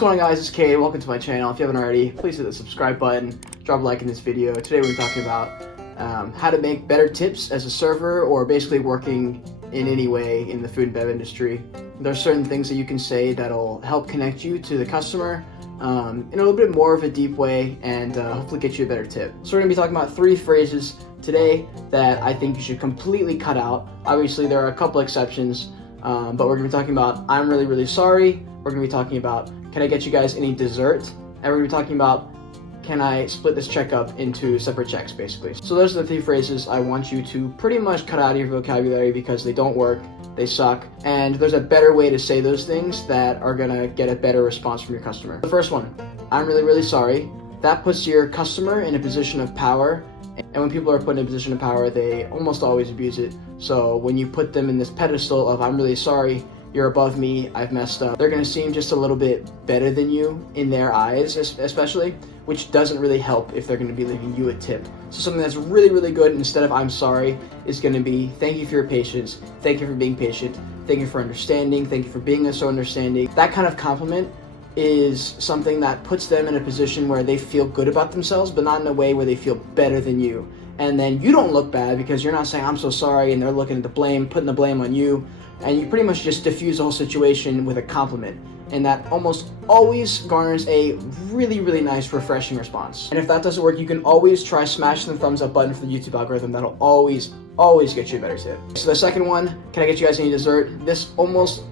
What's going on, guys? It's Cade. Welcome to my channel. If you haven't already, please hit the subscribe button, drop a like in this video. Today we're talking about how to make better tips as a server or basically working in any way in the food and bev industry. There are certain things that you can say that'll help connect you to the customer in a little bit more of a deep way and hopefully get you a better tip. So we're going to be talking about 3 phrases today that I think you should completely cut out. Obviously there are a couple exceptions, but we're going to be talking about I'm really, really sorry. We're going to be talking about can I get you guys any dessert? And we're going to be talking about can I split this check up into separate checks, basically. So those are the 3 phrases I want you to pretty much cut out of your vocabulary because they don't work, they suck, and there's a better way to say those things that are gonna get a better response from your customer. The first one, I'm really, really sorry. That puts your customer in a position of power, and when people are put in a position of power, they almost always abuse it. So when you put them in this pedestal of I'm really sorry, you're above me, I've messed up, they're gonna seem just a little bit better than you in their eyes, especially, which doesn't really help if they're gonna be leaving you a tip. So something that's really, really good instead of I'm sorry is gonna be thank you for your patience, thank you for being patient, thank you for understanding, thank you for being so understanding. That kind of compliment is something that puts them in a position where they feel good about themselves, but not in a way where they feel better than you. And then you don't look bad because you're not saying I'm so sorry and they're looking at the blame, putting the blame on you. And you pretty much just diffuse the whole situation with a compliment. And that almost always garners a really, really nice, refreshing response. And if that doesn't work, you can always try smashing the thumbs up button for the YouTube algorithm. That'll always get you a better tip. So the second one, can I get you guys any dessert? This almost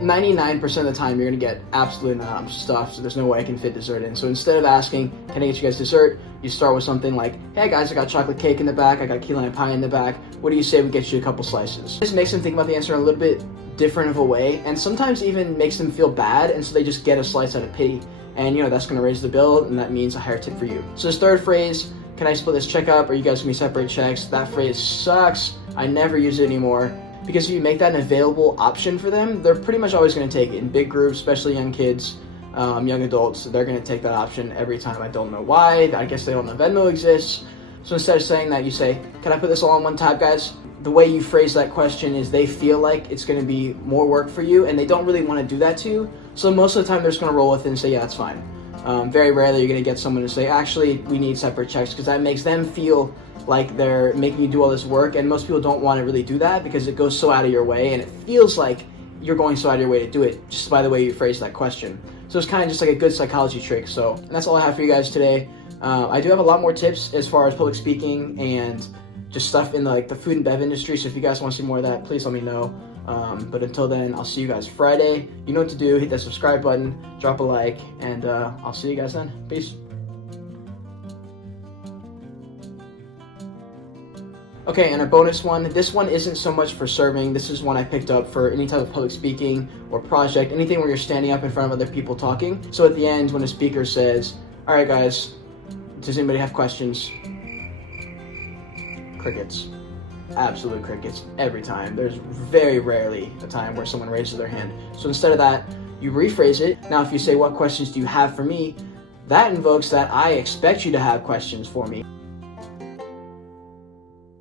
99% of the time you're gonna get absolutely not. I'm stuffed, so there's no way I can fit dessert in. So instead of asking, can I get you guys dessert? You start with something like, hey guys, I got chocolate cake in the back, I got key lime pie in the back. What do you say we get you a couple slices? This makes them think about the answer in a little bit different of a way, and sometimes even makes them feel bad, and so they just get a slice out of pity. And you know, that's gonna raise the bill, and that means a higher tip for you. So this third phrase, can I split this check up? Are you guys gonna be separate checks? That phrase sucks. I never use it anymore. Because if you make that an available option for them, they're pretty much always going to take it. In big groups, especially young kids, young adults, they're going to take that option every time. I don't know why. I guess they don't know Venmo exists. So instead of saying that, you say, can I put this all on one tab, guys? The way you phrase that question is they feel like it's going to be more work for you, and they don't really want to do that to you. So most of the time, they're just going to roll with it and say, yeah, that's fine. Very rarely you're going to get someone to say, actually, we need separate checks, because that makes them feel like they're making you do all this work, and most people don't want to really do that because it goes so out of your way, and it feels like you're going so out of your way to do it just by the way you phrase that question. So it's kind of just like a good psychology trick. So and that's all I have for you guys today. I do have a lot more tips as far as public speaking and just stuff in the food and bev industry, so if you guys want to see more of that, please let me know. But until then, I'll see you guys Friday. You know what to do. Hit that subscribe button, drop a like, and I'll see you guys then. Peace. Okay, and a bonus one. This one isn't so much for serving. This is one I picked up for any type of public speaking or project, anything where you're standing up in front of other people talking. So at the end, when a speaker says, all right, guys, does anybody have questions? Crickets. Absolute crickets every time. There's very rarely a time where someone raises their hand. So instead of that, you rephrase it. Now, if you say, what questions do you have for me? That invokes that I expect you to have questions for me.